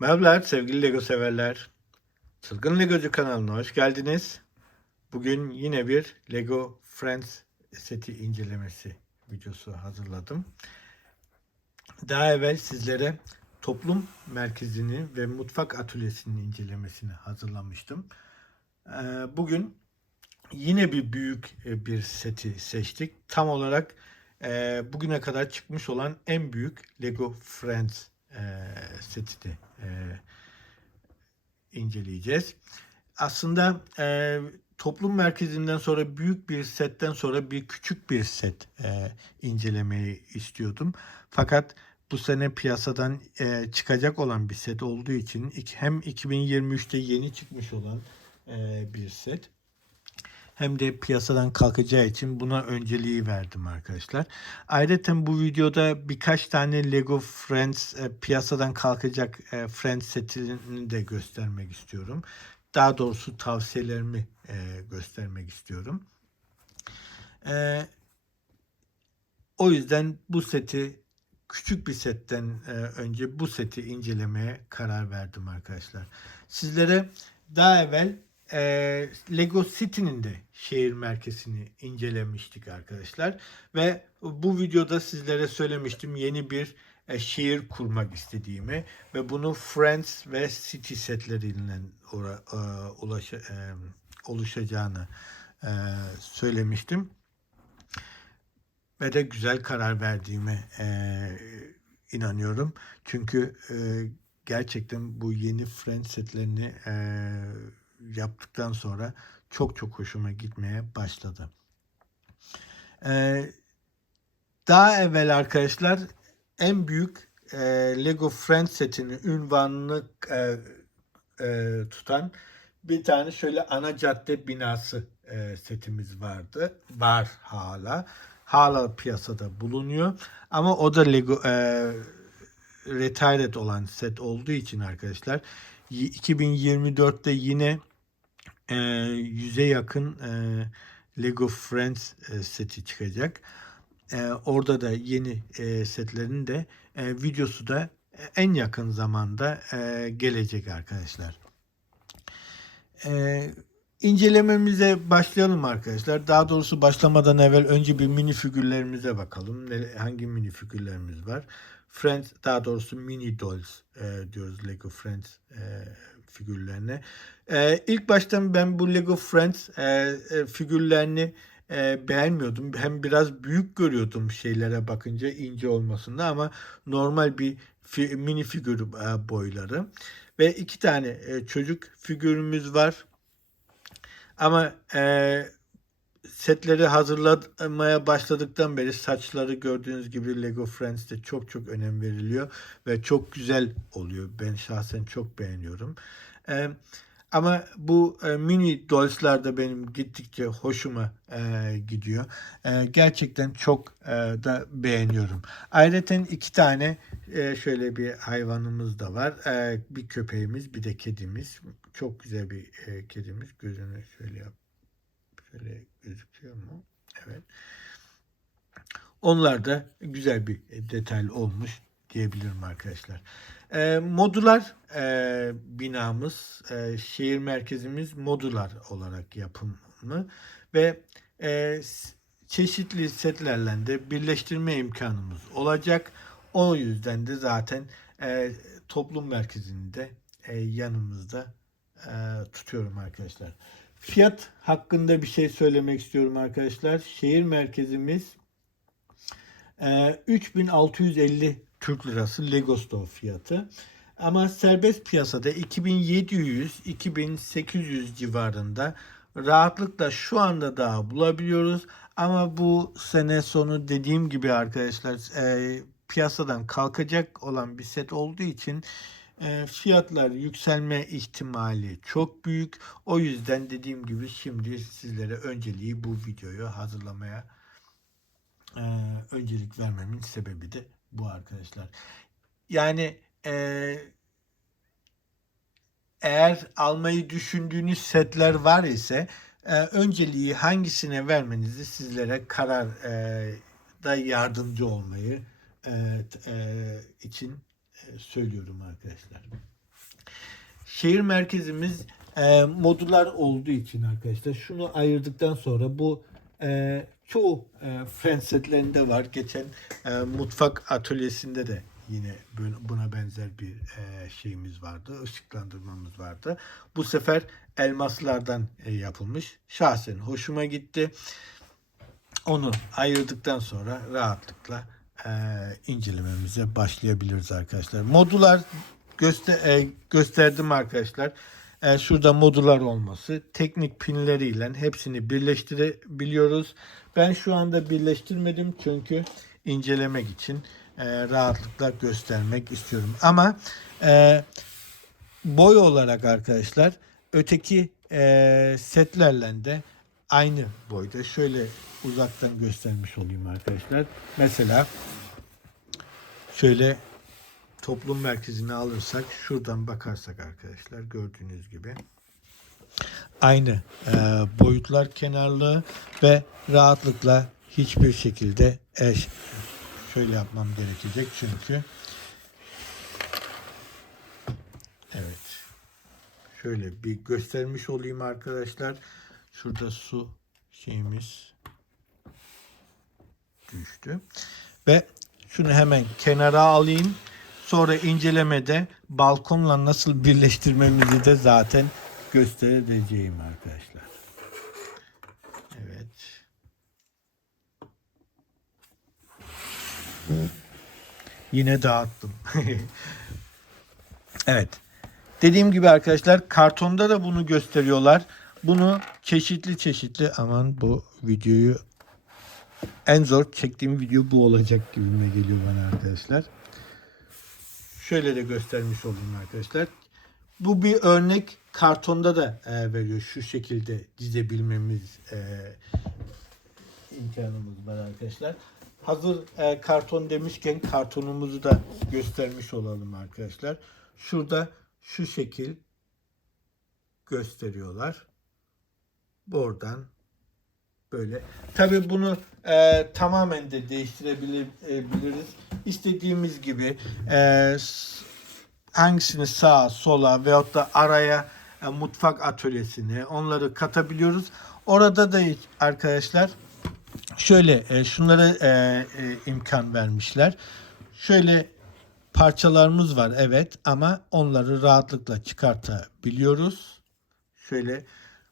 Merhabalar sevgili Lego severler. Çılgın Legocu kanalına hoş geldiniz. Bugün yine bir Lego Friends seti incelemesi videosu hazırladım. Daha evvel sizlere toplum merkezini ve mutfak atölyesinin incelemesini hazırlamıştım. Ee, Bugün yine bir büyük e, bir seti seçtik. Tam olarak e, bugüne kadar çıkmış olan en büyük Lego Friends e, setini e, inceleyeceğiz. Aslında e, toplum merkezinden sonra büyük bir setten sonra bir küçük bir set e, incelemeyi istiyordum. Fakat bu sene piyasadan e, çıkacak olan bir set olduğu için hem 2023'te yeni çıkmış olan e, bir set hem de piyasadan kalkacağı için buna önceliği verdim arkadaşlar. Ayrıca bu videoda birkaç tane Lego Friends e, piyasadan kalkacak e, Friends setini de göstermek istiyorum. Daha doğrusu tavsiyelerimi e, göstermek istiyorum. E, o yüzden bu seti küçük bir setten e, önce bu seti incelemeye karar verdim arkadaşlar. Sizlere daha evvel e, Lego City'nin de şehir merkezini incelemiştik arkadaşlar. Ve bu videoda sizlere söylemiştim yeni bir e, şehir kurmak istediğimi ve bunu Friends ve City setleriyle ora- e, ulaşa- e, oluşacağını e, söylemiştim ve de güzel karar verdiğime e, inanıyorum. Çünkü e, gerçekten bu yeni Friends setlerini e, yaptıktan sonra çok çok hoşuma gitmeye başladı. E, daha evvel arkadaşlar en büyük e, Lego Friends setinin ünvanını e, e, tutan bir tane şöyle ana cadde binası e, setimiz vardı. Var hala. Hala piyasada bulunuyor. Ama o da Lego e, retired olan set olduğu için arkadaşlar y- 2024'te yine e, 100'e yakın e, Lego Friends e, seti çıkacak. E, orada da yeni e, setlerin de e, videosu da en yakın zamanda e, gelecek arkadaşlar. E, incelememize başlayalım arkadaşlar. Daha doğrusu başlamadan evvel önce bir mini figürlerimize bakalım. Hangi mini figürlerimiz var? Friends daha doğrusu mini dolls e, diyoruz Lego Friends e, figürlerine. E, ilk baştan ben bu Lego Friends e, e, figürlerini e, beğenmiyordum. Hem biraz büyük görüyordum şeylere bakınca ince olmasında ama normal bir fi- mini figür e, boyları. Ve iki tane e, çocuk figürümüz var. Ama e, setleri hazırlamaya başladıktan beri saçları gördüğünüz gibi Lego Friends'te çok çok önem veriliyor ve çok güzel oluyor. Ben şahsen çok beğeniyorum. E, ama bu e, mini dolls'lar da benim gittikçe hoşuma e, gidiyor. E, gerçekten çok e, da beğeniyorum. Ayrıca iki tane e, şöyle bir hayvanımız da var. E, bir köpeğimiz, bir de kedimiz. Çok güzel bir e, kedimiz. Gözünü şöyle yap. Şöyle gözüküyor mu? Evet. Onlar da güzel bir detay olmuş diyebilirim arkadaşlar. E, modular e, binamız, e, şehir merkezimiz modular olarak yapımı ve e, çeşitli setlerle de birleştirme imkanımız olacak. O yüzden de zaten e, toplum merkezinde e, yanımızda e, tutuyorum arkadaşlar. Fiyat hakkında bir şey söylemek istiyorum arkadaşlar. Şehir merkezimiz ee, 3650 Türk Lirası Lego Store fiyatı. Ama serbest piyasada 2700-2800 civarında rahatlıkla şu anda daha bulabiliyoruz. Ama bu sene sonu dediğim gibi arkadaşlar e, piyasadan kalkacak olan bir set olduğu için e, fiyatlar yükselme ihtimali çok büyük. O yüzden dediğim gibi şimdi sizlere önceliği bu videoyu hazırlamaya e, öncelik vermemin sebebi de bu arkadaşlar. Yani e, eğer almayı düşündüğünüz setler var ise e, önceliği hangisine vermenizi sizlere karar da yardımcı olmayı için söylüyorum arkadaşlar. şehir merkezimiz e, modular olduğu için arkadaşlar şunu ayırdıktan sonra bu e, çoğu e, setlerinde var. Geçen e, mutfak atölyesinde de yine buna benzer bir e, şeyimiz vardı. ışıklandırmamız vardı. Bu sefer elmaslardan e, yapılmış. Şahsen hoşuma gitti. Onu ayırdıktan sonra rahatlıkla e, incelememize başlayabiliriz arkadaşlar. Modular göster e, gösterdim arkadaşlar. E, şurada modular olması, teknik pinleriyle hepsini birleştirebiliyoruz. Ben şu anda birleştirmedim çünkü incelemek için e, rahatlıkla göstermek istiyorum. Ama e, boy olarak arkadaşlar öteki e, setlerle de aynı boyda. Şöyle uzaktan göstermiş olayım arkadaşlar. Mesela şöyle toplum merkezini alırsak şuradan bakarsak arkadaşlar gördüğünüz gibi aynı e, boyutlar kenarlığı ve rahatlıkla hiçbir şekilde eş şöyle yapmam gerekecek çünkü evet şöyle bir göstermiş olayım arkadaşlar şurada su şeyimiz düştü ve şunu hemen kenara alayım sonra incelemede balkonla nasıl birleştirmemizi de zaten göstereceğim arkadaşlar evet Yine dağıttım. evet. Dediğim gibi arkadaşlar kartonda da bunu gösteriyorlar. Bunu çeşitli çeşitli aman bu videoyu en zor çektiğim video bu olacak gibime geliyor bana arkadaşlar. Şöyle de göstermiş olayım arkadaşlar. Bu bir örnek kartonda da e, veriyor. Şu şekilde dizebilmemiz e, imkanımız var arkadaşlar. Hazır e, karton demişken kartonumuzu da göstermiş olalım arkadaşlar. Şurada şu şekil gösteriyorlar. Buradan böyle. Tabi bunu e, tamamen de değiştirebiliriz. İstediğimiz gibi e, hangisini sağa sola veyahut da araya e, mutfak atölyesini onları katabiliyoruz. Orada da arkadaşlar şöyle e, şunlara e, e, imkan vermişler. Şöyle parçalarımız var evet ama onları rahatlıkla çıkartabiliyoruz. Şöyle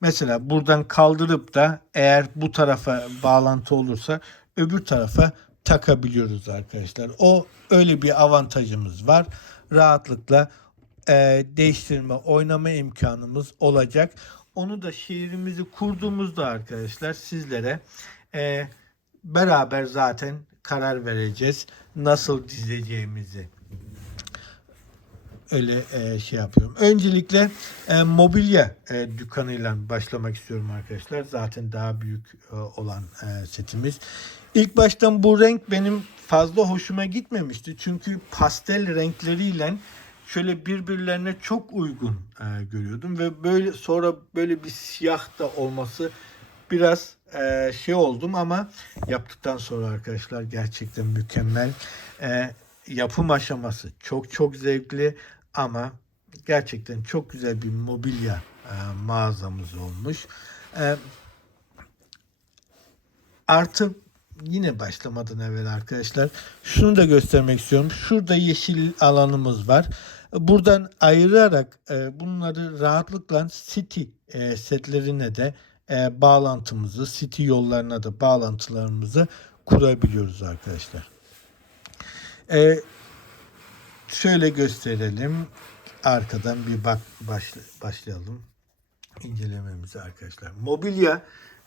mesela buradan kaldırıp da eğer bu tarafa bağlantı olursa öbür tarafa takabiliyoruz arkadaşlar. O öyle bir avantajımız var. Rahatlıkla e, değiştirme, oynama imkanımız olacak. Onu da şehrimizi kurduğumuzda arkadaşlar sizlere e, beraber zaten karar vereceğiz. Nasıl dizeceğimizi öyle e, şey yapıyorum. Öncelikle e, mobilya e, dükkanıyla başlamak istiyorum arkadaşlar. Zaten daha büyük e, olan e, setimiz. İlk baştan bu renk benim fazla hoşuma gitmemişti. Çünkü pastel renkleriyle şöyle birbirlerine çok uygun e, görüyordum ve böyle sonra böyle bir siyah da olması biraz e, şey oldum ama yaptıktan sonra arkadaşlar gerçekten mükemmel. E, yapım aşaması çok çok zevkli ama gerçekten çok güzel bir mobilya e, mağazamız olmuş. E, artı yine başlamadan evvel arkadaşlar şunu da göstermek istiyorum. Şurada yeşil alanımız var. Buradan ayırarak e, bunları rahatlıkla city e, setlerine de e, bağlantımızı, city yollarına da bağlantılarımızı kurabiliyoruz arkadaşlar. E, şöyle gösterelim. Arkadan bir bak başla, başlayalım incelememize arkadaşlar. Mobilya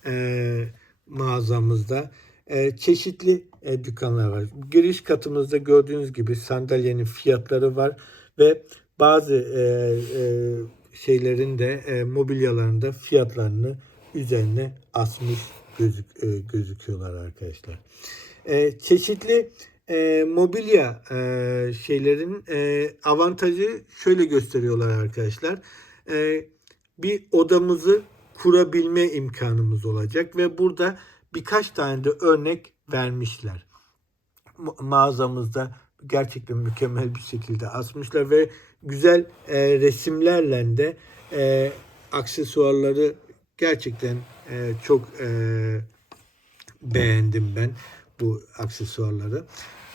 e, mağazamızda e, çeşitli e, dükkanlar var. Giriş katımızda gördüğünüz gibi sandalyenin fiyatları var ve bazı e, e, şeylerin de e, mobilyaların da fiyatlarını üzerine asmış gözük, e, gözüküyorlar arkadaşlar. E, çeşitli e, mobilya e, şeylerin e, avantajı şöyle gösteriyorlar arkadaşlar. E, bir odamızı kurabilme imkanımız olacak ve burada birkaç tane de örnek vermişler. Ma- Mağazamızda gerçekten mükemmel bir şekilde asmışlar ve güzel e, resimlerle de e, aksesuarları gerçekten e, çok e, beğendim ben bu aksesuarları.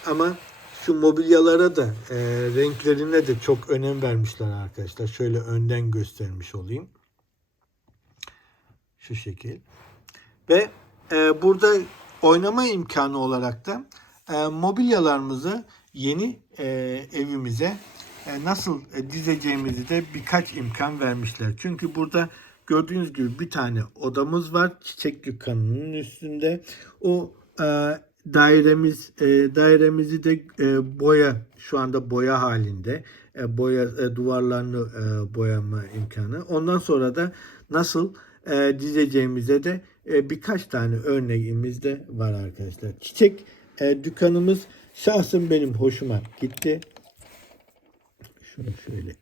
Ama şu mobilyalara da e, renklerine de çok önem vermişler arkadaşlar. Şöyle önden göstermiş olayım. Şu şekil. Ve e, burada oynama imkanı olarak da e, mobilyalarımızı yeni e, evimize e, nasıl e, dizeceğimizi de birkaç imkan vermişler. Çünkü burada gördüğünüz gibi bir tane odamız var çiçek dükkanının üstünde. O e, dairemiz e, dairemizi de e, boya şu anda boya halinde e, boya e, duvarlarını e, boyama imkanı. Ondan sonra da nasıl e, dizeceğimize de e, birkaç tane örneğimiz de var arkadaşlar. Çiçek e, dükkanımız şahsım benim hoşuma gitti. Şunu şöyle.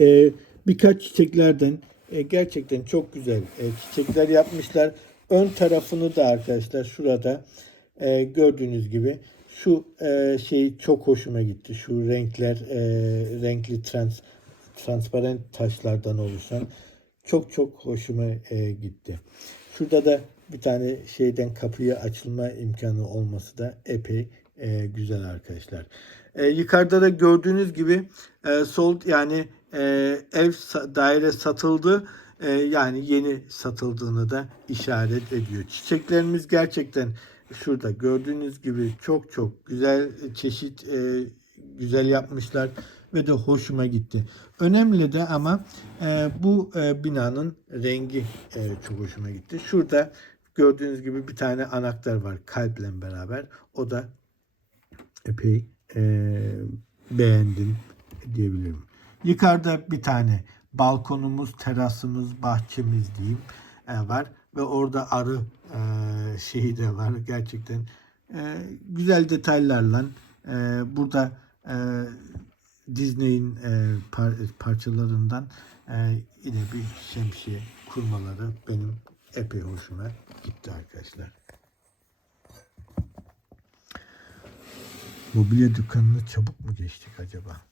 E, birkaç çiçeklerden e, gerçekten çok güzel e, çiçekler yapmışlar. Ön tarafını da arkadaşlar şurada e, gördüğünüz gibi şu e, şey çok hoşuma gitti. Şu renkler e, renkli trans transparan taşlardan oluşan çok çok hoşuma e, gitti. Şurada da bir tane şeyden kapıyı açılma imkanı olması da epey e, güzel arkadaşlar. E, yukarıda da gördüğünüz gibi e, sol yani e, ev daire satıldı. E, yani yeni satıldığını da işaret ediyor. Çiçeklerimiz gerçekten şurada gördüğünüz gibi çok çok güzel çeşit e, güzel yapmışlar ve de hoşuma gitti. Önemli de ama e, bu e, binanın rengi çok hoşuma gitti. Şurada gördüğünüz gibi bir tane anahtar var kalple beraber. O da epey beğendim diyebilirim. Yukarıda bir tane balkonumuz, terasımız, bahçemiz diyeyim e, var ve orada arı e, şeyi de var. Gerçekten e, güzel detaylarla e, burada e, Disney'in e, par- parçalarından e, yine bir şemsiye kurmaları benim epey hoşuma gitti arkadaşlar. Mobilya dükkanını çabuk mu geçtik acaba?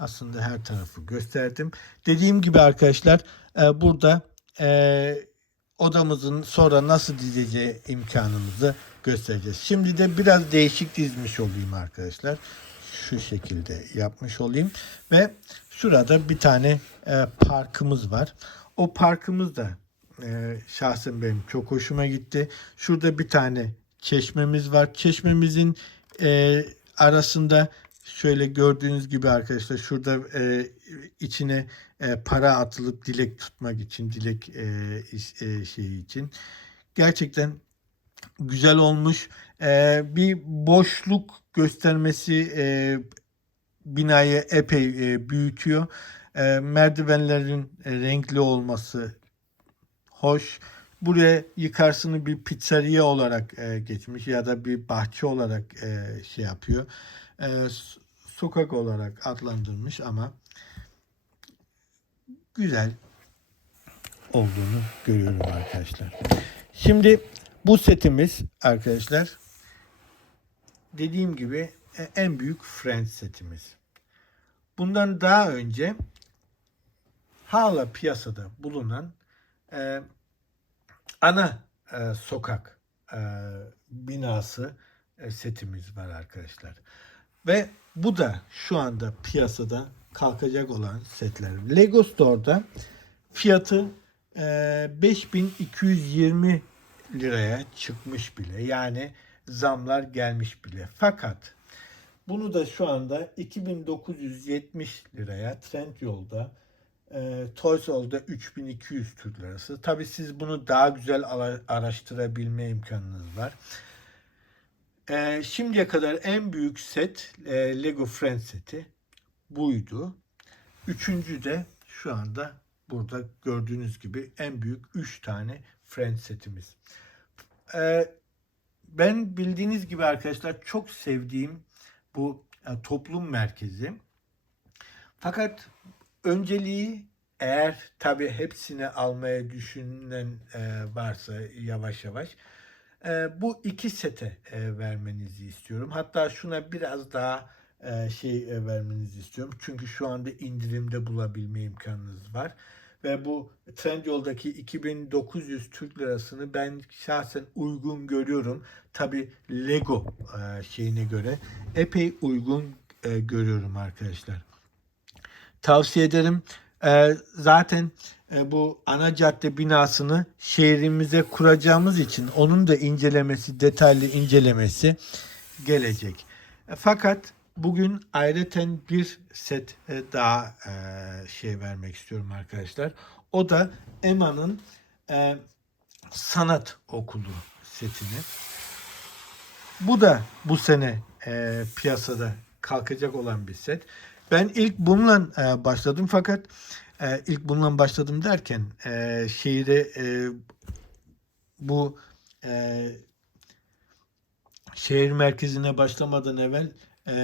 Aslında her tarafı gösterdim. Dediğim gibi arkadaşlar e, burada e, odamızın sonra nasıl dizeceği imkanımızı göstereceğiz. Şimdi de biraz değişik dizmiş olayım arkadaşlar. Şu şekilde yapmış olayım. Ve şurada bir tane e, parkımız var. O parkımız da e, şahsen benim çok hoşuma gitti. Şurada bir tane çeşmemiz var. Çeşmemizin e, arasında şöyle gördüğünüz gibi arkadaşlar şurada e, içine e, para atılıp dilek tutmak için dilek e, e, şeyi için gerçekten güzel olmuş. E, bir boşluk göstermesi e, binayı epey e, büyütüyor. E, merdivenlerin e, renkli olması hoş. Buraya yukarısını bir pizzeria olarak e, geçmiş ya da bir bahçe olarak e, şey yapıyor. E, sokak olarak adlandırmış ama güzel olduğunu görüyorum arkadaşlar. Şimdi bu setimiz arkadaşlar dediğim gibi e, en büyük Friends setimiz. Bundan daha önce hala piyasada bulunan e, ana e, sokak e, binası e, setimiz var arkadaşlar. Ve bu da şu anda piyasada kalkacak olan setler. Lego Store'da fiyatı e, 5220 liraya çıkmış bile. Yani zamlar gelmiş bile. Fakat bunu da şu anda 2970 liraya Trendyol'da e, Toysall'da 3200 Türk lirası. Tabi siz bunu daha güzel ara- araştırabilme imkanınız var. E, şimdiye kadar en büyük set e, Lego Friends seti buydu. Üçüncü de şu anda burada gördüğünüz gibi en büyük 3 tane Friends setimiz. E, ben bildiğiniz gibi arkadaşlar çok sevdiğim bu e, toplum merkezi. Fakat önceliği eğer tabi hepsini almaya düşünen e, varsa yavaş yavaş bu iki sete e, vermenizi istiyorum. Hatta şuna biraz daha e, şey e, vermenizi istiyorum. Çünkü şu anda indirimde bulabilme imkanınız var. Ve bu Trendyol'daki 2900 Türk lirasını ben şahsen uygun görüyorum. Tabi Lego şeyine göre epey uygun görüyorum arkadaşlar. Tavsiye ederim. Zaten bu ana cadde binasını şehrimize kuracağımız için onun da incelemesi, detaylı incelemesi gelecek. E, fakat bugün ayrıca bir set e, daha e, şey vermek istiyorum arkadaşlar. O da Emma'nın e, sanat okulu setini. Bu da bu sene e, piyasada kalkacak olan bir set. Ben ilk bununla e, başladım fakat e, ilk bununla başladım derken e, şehire e, bu e, şehir merkezine başlamadan evvel e,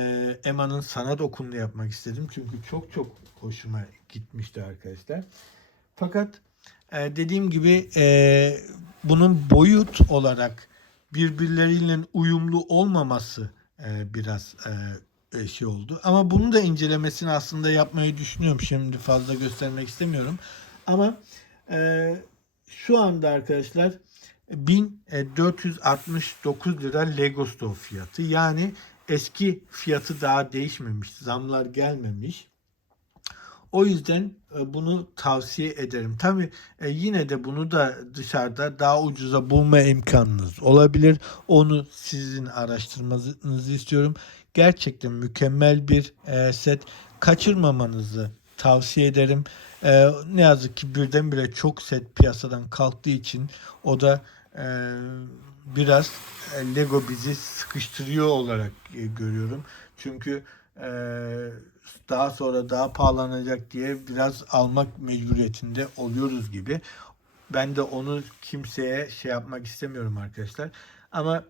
Emma'nın sanat okulunu yapmak istedim. Çünkü çok çok hoşuma gitmişti arkadaşlar. Fakat e, dediğim gibi e, bunun boyut olarak birbirleriyle uyumlu olmaması e, biraz e, şey oldu. Ama bunu da incelemesini aslında yapmayı düşünüyorum. Şimdi fazla göstermek istemiyorum. Ama e, şu anda arkadaşlar 1469 lira Lego Store fiyatı. Yani eski fiyatı daha değişmemiş. Zamlar gelmemiş. O yüzden e, bunu tavsiye ederim. Tabi yine de bunu da dışarıda daha ucuza bulma imkanınız olabilir. Onu sizin araştırmanızı istiyorum. Gerçekten mükemmel bir e, set. Kaçırmamanızı tavsiye ederim. E, ne yazık ki birdenbire çok set piyasadan kalktığı için o da biraz Lego bizi sıkıştırıyor olarak görüyorum. Çünkü daha sonra daha pahalanacak diye biraz almak mecburiyetinde oluyoruz gibi. Ben de onu kimseye şey yapmak istemiyorum arkadaşlar. Ama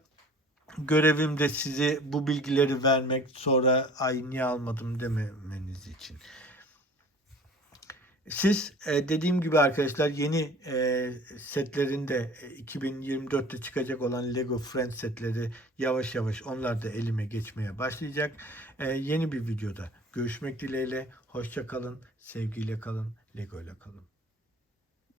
görevim de size bu bilgileri vermek sonra ay niye almadım dememeniz için. Siz e, dediğim gibi arkadaşlar yeni e, setlerinde e, 2024'te çıkacak olan Lego Friends setleri yavaş yavaş onlar da elime geçmeye başlayacak. E, yeni bir videoda görüşmek dileğiyle. Hoşça kalın, sevgiyle kalın, Lego ile kalın.